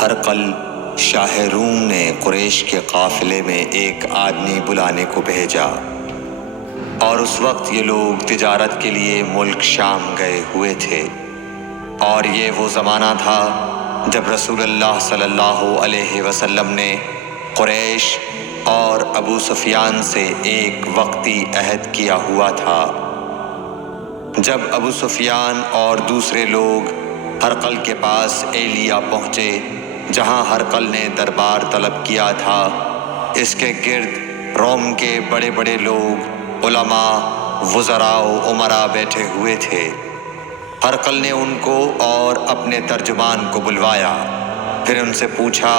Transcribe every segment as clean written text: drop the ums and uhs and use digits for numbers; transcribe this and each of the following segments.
ہرقل شاہ روم نے قریش کے قافلے میں ایک آدمی بلانے کو بھیجا، اور اس وقت یہ لوگ تجارت کے لیے ملک شام گئے ہوئے تھے، اور یہ وہ زمانہ تھا جب رسول اللہ صلی اللہ علیہ وسلم نے قریش اور ابو سفیان سے ایک وقتی عہد کیا ہوا تھا۔ جب ابو سفیان اور دوسرے لوگ ہرقل کے پاس ایلیا پہنچے جہاں ہرقل نے دربار طلب کیا تھا، اس کے گرد روم کے بڑے بڑے لوگ، علماء، وزراء و امراء بیٹھے ہوئے تھے۔ ہرقل نے ان کو اور اپنے ترجمان کو بلوایا، پھر ان سے پوچھا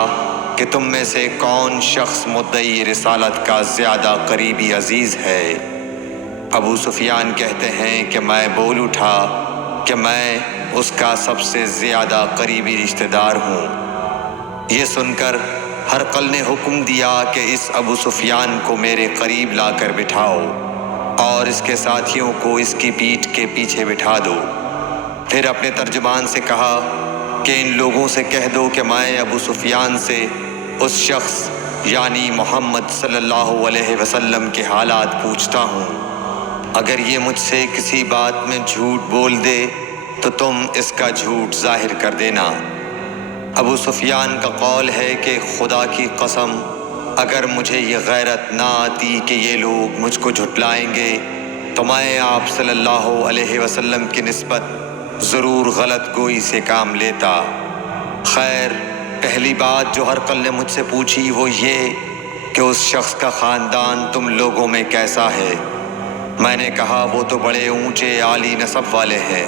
کہ تم میں سے کون شخص مدعی رسالت کا زیادہ قریبی عزیز ہے؟ ابو سفیان کہتے ہیں کہ میں بول اٹھا کہ میں اس کا سب سے زیادہ قریبی رشتہ دار ہوں۔ یہ سن کر ہرقل نے حکم دیا کہ اس ابو سفیان کو میرے قریب لا کر بٹھاؤ اور اس کے ساتھیوں کو اس کی پیٹھ کے پیچھے بٹھا دو۔ پھر اپنے ترجمان سے کہا کہ ان لوگوں سے کہہ دو کہ میں ابو سفیان سے اس شخص یعنی محمد صلی اللہ علیہ وسلم کے حالات پوچھتا ہوں۔ اگر یہ مجھ سے کسی بات میں جھوٹ بول دے تو تم اس کا جھوٹ ظاہر کر دینا۔ ابو سفیان کا قول ہے کہ خدا کی قسم، اگر مجھے یہ غیرت نہ آتی کہ یہ لوگ مجھ کو جھٹلائیں گے تو میں آپ صلی اللہ علیہ وسلم کی نسبت ضرور غلط گوئی سے کام لیتا۔ خیر، پہلی بات جو ہرقل نے مجھ سے پوچھی وہ یہ کہ اس شخص کا خاندان تم لوگوں میں کیسا ہے؟ میں نے کہا وہ تو بڑے اونچے عالی نسب والے ہیں۔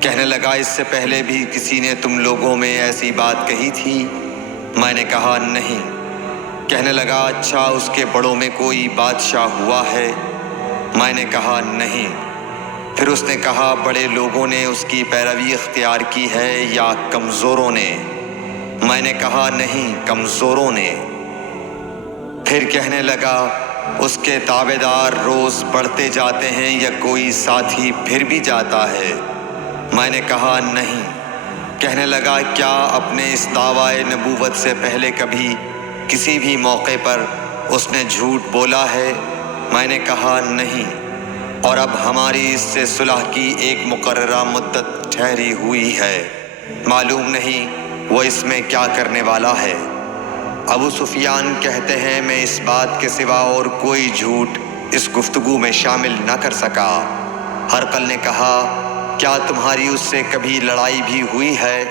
کہنے لگا اس سے پہلے بھی کسی نے تم لوگوں میں ایسی بات کہی تھی؟ میں نے کہا نہیں۔ کہنے لگا اچھا اس کے بڑوں میں کوئی بادشاہ ہوا ہے؟ میں نے کہا نہیں۔ پھر اس نے کہا بڑے لوگوں نے اس کی پیروی اختیار کی ہے یا کمزوروں نے؟ میں نے کہا نہیں، کمزوروں نے۔ پھر کہنے لگا اس کے تابعدار روز بڑھتے جاتے ہیں یا کوئی ساتھی پھر بھی جاتا ہے؟ میں نے کہا نہیں۔ کہنے لگا کیا اپنے اس دعویٰ نبوت سے پہلے کبھی کسی بھی موقع پر اس نے جھوٹ بولا ہے؟ میں نے کہا نہیں۔ اور اب ہماری اس سے صلح کی ایک مقررہ مدت ٹھہری ہوئی ہے، معلوم نہیں وہ اس میں کیا کرنے والا ہے۔ ابو سفیان کہتے ہیں میں اس بات کے سوا اور کوئی جھوٹ اس گفتگو میں شامل نہ کر سکا۔ ہرقل نے کہا کیا تمہاری اس سے کبھی لڑائی بھی ہوئی ہے؟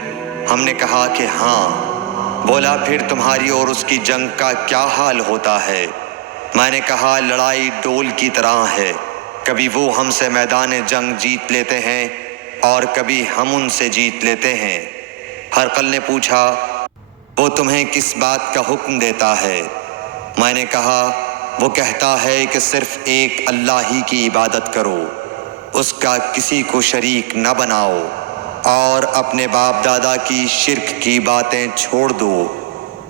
ہم نے کہا کہ ہاں۔ بولا پھر تمہاری اور اس کی جنگ کا کیا حال ہوتا ہے؟ میں نے کہا لڑائی ڈول کی طرح ہے، کبھی وہ ہم سے میدان جنگ جیت لیتے ہیں اور کبھی ہم ان سے جیت لیتے ہیں۔ ہرقل نے پوچھا وہ تمہیں کس بات کا حکم دیتا ہے؟ میں نے کہا وہ کہتا ہے کہ صرف ایک اللہ ہی کی عبادت کرو، اس کا کسی کو شریک نہ بناؤ، اور اپنے باپ دادا کی شرک کی باتیں چھوڑ دو،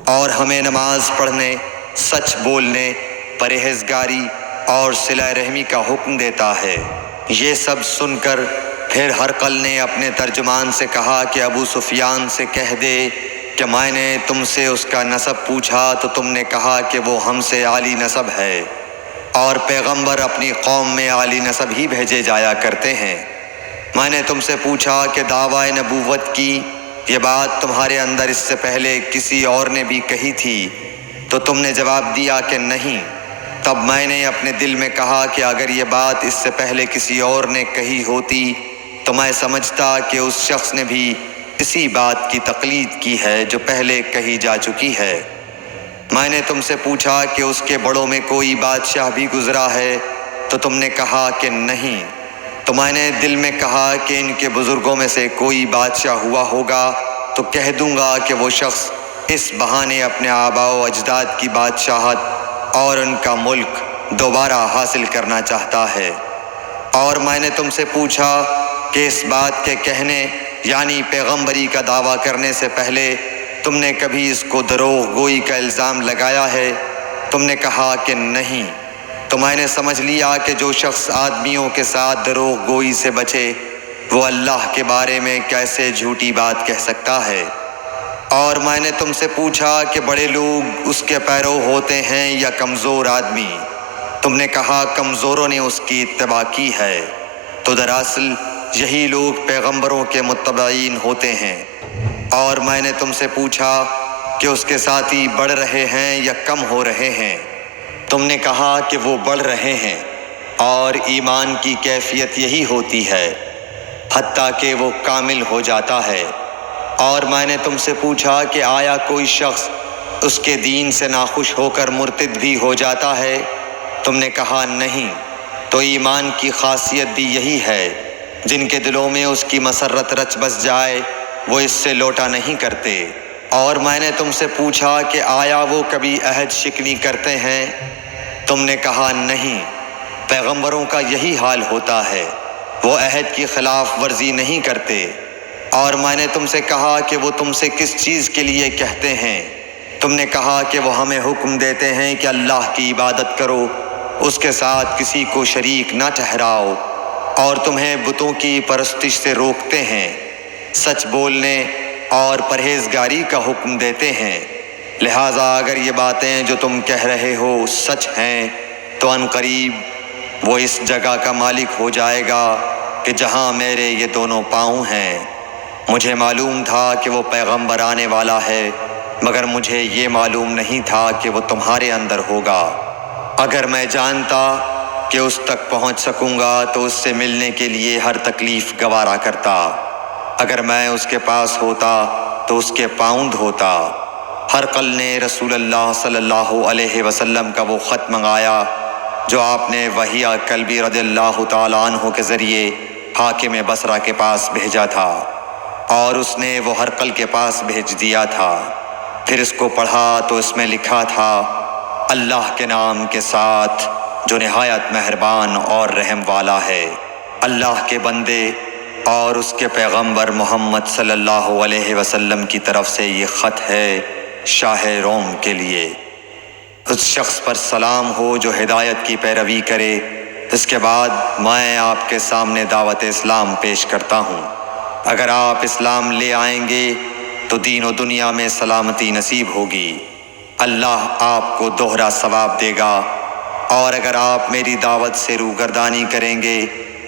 اور ہمیں نماز پڑھنے، سچ بولنے، پرہیزگاری اور صلہ رحمی کا حکم دیتا ہے۔ یہ سب سن کر پھر ہرقل نے اپنے ترجمان سے کہا کہ ابو سفیان سے کہہ دے کہ میں نے تم سے اس کا نسب پوچھا تو تم نے کہا کہ وہ ہم سے عالی نسب ہے، اور پیغمبر اپنی قوم میں عالی نسب ہی بھیجے جایا کرتے ہیں۔ میں نے تم سے پوچھا کہ دعویٰ نبوت کی یہ بات تمہارے اندر اس سے پہلے کسی اور نے بھی کہی تھی تو تم نے جواب دیا کہ نہیں۔ تب میں نے اپنے دل میں کہا کہ اگر یہ بات اس سے پہلے کسی اور نے کہی ہوتی تو میں سمجھتا کہ اس شخص نے بھی اسی بات کی تقلید کی ہے جو پہلے کہی جا چکی ہے۔ میں نے تم سے پوچھا کہ اس کے بڑوں میں کوئی بادشاہ بھی گزرا ہے تو تم نے کہا کہ نہیں۔ تو میں نے دل میں کہا کہ ان کے بزرگوں میں سے کوئی بادشاہ ہوا ہوگا تو کہہ دوں گا کہ وہ شخص اس بہانے اپنے آباء و اجداد کی بادشاہت اور ان کا ملک دوبارہ حاصل کرنا چاہتا ہے۔ اور میں نے تم سے پوچھا کہ اس بات کے کہنے یعنی پیغمبری کا دعویٰ کرنے سے پہلے تم نے کبھی اس کو دروغ گوئی کا الزام لگایا ہے؟ تم نے کہا کہ نہیں۔ تو میں نے سمجھ لیا کہ جو شخص آدمیوں کے ساتھ دروغ گوئی سے بچے وہ اللہ کے بارے میں کیسے جھوٹی بات کہہ سکتا ہے۔ اور میں نے تم سے پوچھا کہ بڑے لوگ اس کے پیرو ہوتے ہیں یا کمزور آدمی؟ تم نے کہا کمزوروں نے اس کی اتباع کی ہے۔ تو دراصل یہی لوگ پیغمبروں کے متبعین ہوتے ہیں۔ اور میں نے تم سے پوچھا کہ اس کے ساتھی بڑھ رہے ہیں یا کم ہو رہے ہیں؟ تم نے کہا کہ وہ بڑھ رہے ہیں، اور ایمان کی کیفیت یہی ہوتی ہے حتیٰ کہ وہ کامل ہو جاتا ہے۔ اور میں نے تم سے پوچھا کہ آیا کوئی شخص اس کے دین سے ناخوش ہو کر مرتد بھی ہو جاتا ہے؟ تم نے کہا نہیں۔ تو ایمان کی خاصیت بھی یہی ہے، جن کے دلوں میں اس کی مسرت رچ بس جائے وہ اس سے لوٹا نہیں کرتے۔ اور میں نے تم سے پوچھا کہ آیا وہ کبھی عہد شکنی کرتے ہیں؟ تم نے کہا نہیں۔ پیغمبروں کا یہی حال ہوتا ہے، وہ عہد کی خلاف ورزی نہیں کرتے۔ اور میں نے تم سے کہا کہ وہ تم سے کس چیز کے لیے کہتے ہیں؟ تم نے کہا کہ وہ ہمیں حکم دیتے ہیں کہ اللہ کی عبادت کرو، اس کے ساتھ کسی کو شریک نہ ٹھہراؤ، اور تمہیں بتوں کی پرستش سے روکتے ہیں، سچ بولنے اور پرہیزگاری کا حکم دیتے ہیں۔ لہٰذا اگر یہ باتیں جو تم کہہ رہے ہو سچ ہیں تو ان قریب وہ اس جگہ کا مالک ہو جائے گا کہ جہاں میرے یہ دونوں پاؤں ہیں۔ مجھے معلوم تھا کہ وہ پیغمبر آنے والا ہے، مگر مجھے یہ معلوم نہیں تھا کہ وہ تمہارے اندر ہوگا۔ اگر میں جانتا کہ اس تک پہنچ سکوں گا تو اس سے ملنے کے لیے ہر تکلیف گوارا کرتا۔ اگر میں اس کے پاس ہوتا تو اس کے پاؤں دھوتا۔ ہرقل نے رسول اللہ صلی اللہ علیہ وسلم کا وہ خط منگایا جو آپ نے وحیہ کلبی رضی اللہ تعالیٰ عنہ کے ذریعے حاکم بصرہ کے پاس بھیجا تھا، اور اس نے وہ ہرقل کے پاس بھیج دیا تھا۔ پھر اس کو پڑھا تو اس میں لکھا تھا، اللہ کے نام کے ساتھ جو نہایت مہربان اور رحم والا ہے۔ اللہ کے بندے اور اس کے پیغمبر محمد صلی اللہ علیہ وسلم کی طرف سے یہ خط ہے شاہ روم کے لیے۔ اس شخص پر سلام ہو جو ہدایت کی پیروی کرے۔ اس کے بعد میں آپ کے سامنے دعوت اسلام پیش کرتا ہوں۔ اگر آپ اسلام لے آئیں گے تو دین و دنیا میں سلامتی نصیب ہوگی، اللہ آپ کو دوہرا ثواب دے گا۔ اور اگر آپ میری دعوت سے روگردانی کریں گے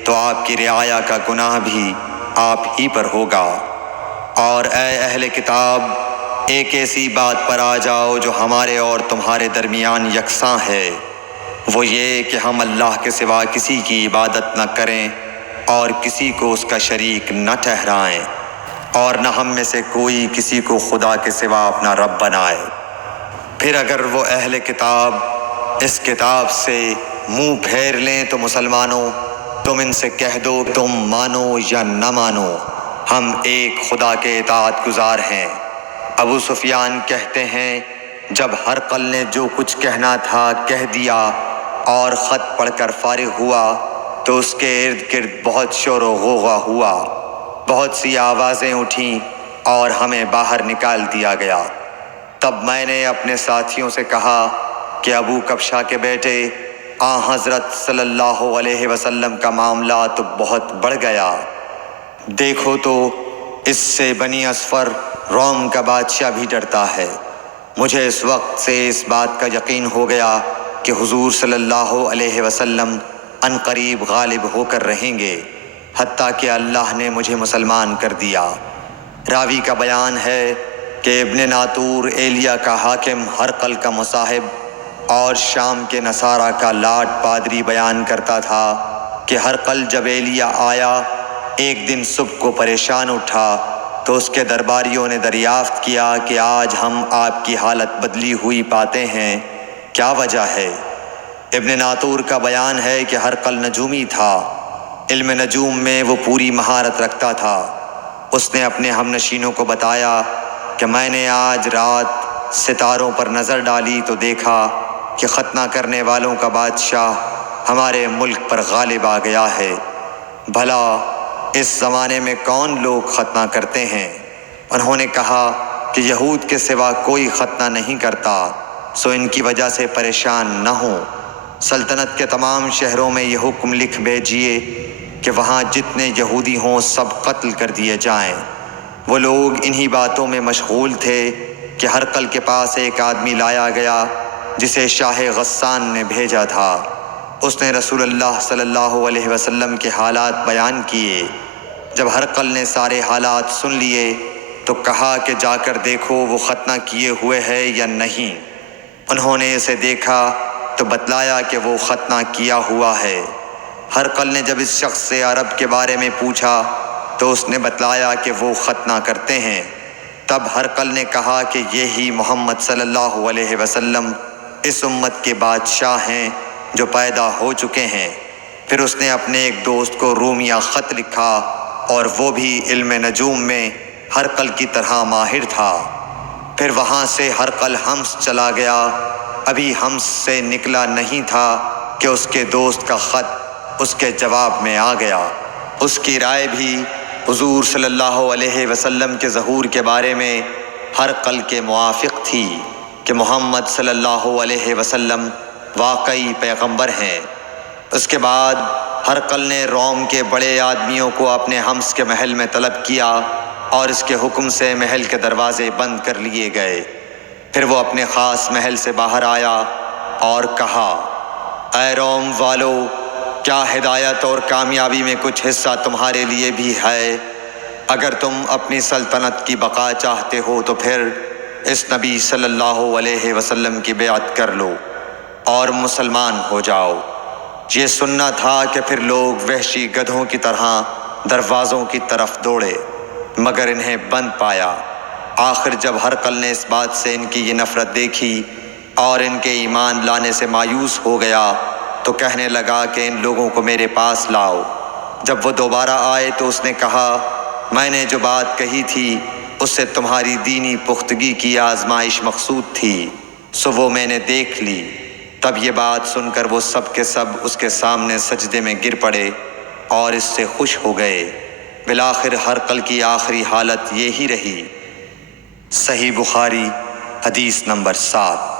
تو آپ کی رعایا کا گناہ بھی آپ ہی پر ہوگا۔ اور اے اہل کتاب، ایک ایسی بات پر آ جاؤ جو ہمارے اور تمہارے درمیان یکساں ہے، وہ یہ کہ ہم اللہ کے سوا کسی کی عبادت نہ کریں اور کسی کو اس کا شریک نہ ٹھہرائیں، اور نہ ہم میں سے کوئی کسی کو خدا کے سوا اپنا رب بنائے۔ پھر اگر وہ اہل کتاب اس کتاب سے منہ پھیر لیں تو مسلمانوں، تم ان سے کہہ دو تم مانو یا نہ مانو، ہم ایک خدا کے اطاعت گزار ہیں۔ ابو سفیان کہتے ہیں، جب ہرقل نے جو کچھ کہنا تھا کہہ دیا اور خط پڑھ کر فارغ ہوا تو اس کے ارد گرد بہت شور و غوغا ہوا، بہت سی آوازیں اٹھیں اور ہمیں باہر نکال دیا گیا۔ تب میں نے اپنے ساتھیوں سے کہا کہ ابو کبشہ کے بیٹے حضرت صلی اللہ علیہ وسلم کا معاملہ تو بہت بڑھ گیا۔ دیکھو تو اس سے بنی اصفر روم کا بادشاہ بھی ڈرتا ہے۔ مجھے اس وقت سے اس بات کا یقین ہو گیا کہ حضور صلی اللہ علیہ وسلم ان قریب غالب ہو کر رہیں گے، حتیٰ کہ اللہ نے مجھے مسلمان کر دیا۔ راوی کا بیان ہے کہ ابن ناطور ایلیا کا حاکم ہرقل کا مصاحب اور شام کے نصارہ کا لاٹ پادری بیان کرتا تھا کہ ہرقل جب ایلیا آیا ایک دن صبح کو پریشان اٹھا تو اس کے درباریوں نے دریافت کیا کہ آج ہم آپ کی حالت بدلی ہوئی پاتے ہیں، کیا وجہ ہے؟ ابن ناطور کا بیان ہے کہ ہرقل نجومی تھا، علم نجوم میں وہ پوری مہارت رکھتا تھا۔ اس نے اپنے ہم نشینوں کو بتایا کہ میں نے آج رات ستاروں پر نظر ڈالی تو دیکھا کہ ختنہ کرنے والوں کا بادشاہ ہمارے ملک پر غالب آ گیا ہے۔ بھلا اس زمانے میں کون لوگ ختنہ کرتے ہیں؟ انہوں نے کہا کہ یہود کے سوا کوئی ختنہ نہیں کرتا، سو ان کی وجہ سے پریشان نہ ہوں۔ سلطنت کے تمام شہروں میں یہ حکم لکھ بھیجیے کہ وہاں جتنے یہودی ہوں سب قتل کر دیے جائیں۔ وہ لوگ انہی باتوں میں مشغول تھے کہ ہرقل کے پاس ایک آدمی لایا گیا جسے شاہ غسان نے بھیجا تھا۔ اس نے رسول اللہ صلی اللہ علیہ وسلم کے حالات بیان کیے۔ جب ہرقل نے سارے حالات سن لیے تو کہا کہ جا کر دیکھو وہ ختنہ کیے ہوئے ہے یا نہیں۔ انہوں نے اسے دیکھا تو بتلایا کہ وہ ختنہ کیا ہوا ہے۔ ہرقل نے جب اس شخص سے عرب کے بارے میں پوچھا تو اس نے بتلایا کہ وہ ختنہ کرتے ہیں۔ تب ہرقل نے کہا کہ یہی محمد صلی اللہ علیہ وسلم اس امت کے بادشاہ ہیں جو پیدا ہو چکے ہیں۔ پھر اس نے اپنے ایک دوست کو رومیہ خط لکھا اور وہ بھی علم نجوم میں ہرقل کی طرح ماہر تھا۔ پھر وہاں سے ہرقل حمص چلا گیا۔ ابھی حمص سے نکلا نہیں تھا کہ اس کے دوست کا خط اس کے جواب میں آ گیا۔ اس کی رائے بھی حضور صلی اللہ علیہ وسلم کے ظہور کے بارے میں ہرقل کے موافق تھی کہ محمد صلی اللہ علیہ وسلم واقعی پیغمبر ہیں۔ اس کے بعد ہرقل نے روم کے بڑے آدمیوں کو اپنے حمص کے محل میں طلب کیا اور اس کے حکم سے محل کے دروازے بند کر لیے گئے۔ پھر وہ اپنے خاص محل سے باہر آیا اور کہا، اے روم والو، کیا ہدایت اور کامیابی میں کچھ حصہ تمہارے لیے بھی ہے؟ اگر تم اپنی سلطنت کی بقا چاہتے ہو تو پھر اس نبی صلی اللہ علیہ وسلم کی بیعت کر لو اور مسلمان ہو جاؤ۔ یہ سننا تھا کہ پھر لوگ وحشی گدھوں کی طرح دروازوں کی طرف دوڑے مگر انہیں بند پایا۔ آخر جب ہرقل نے اس بات سے ان کی یہ نفرت دیکھی اور ان کے ایمان لانے سے مایوس ہو گیا تو کہنے لگا کہ ان لوگوں کو میرے پاس لاؤ۔ جب وہ دوبارہ آئے تو اس نے کہا، میں نے جو بات کہی تھی اس سے تمہاری دینی پختگی کی آزمائش مقصود تھی، سو وہ میں نے دیکھ لی۔ تب یہ بات سن کر وہ سب کے سب اس کے سامنے سجدے میں گر پڑے اور اس سے خوش ہو گئے۔ بالآخر ہرقل کی آخری حالت یہی رہی۔ صحیح بخاری حدیث نمبر 7۔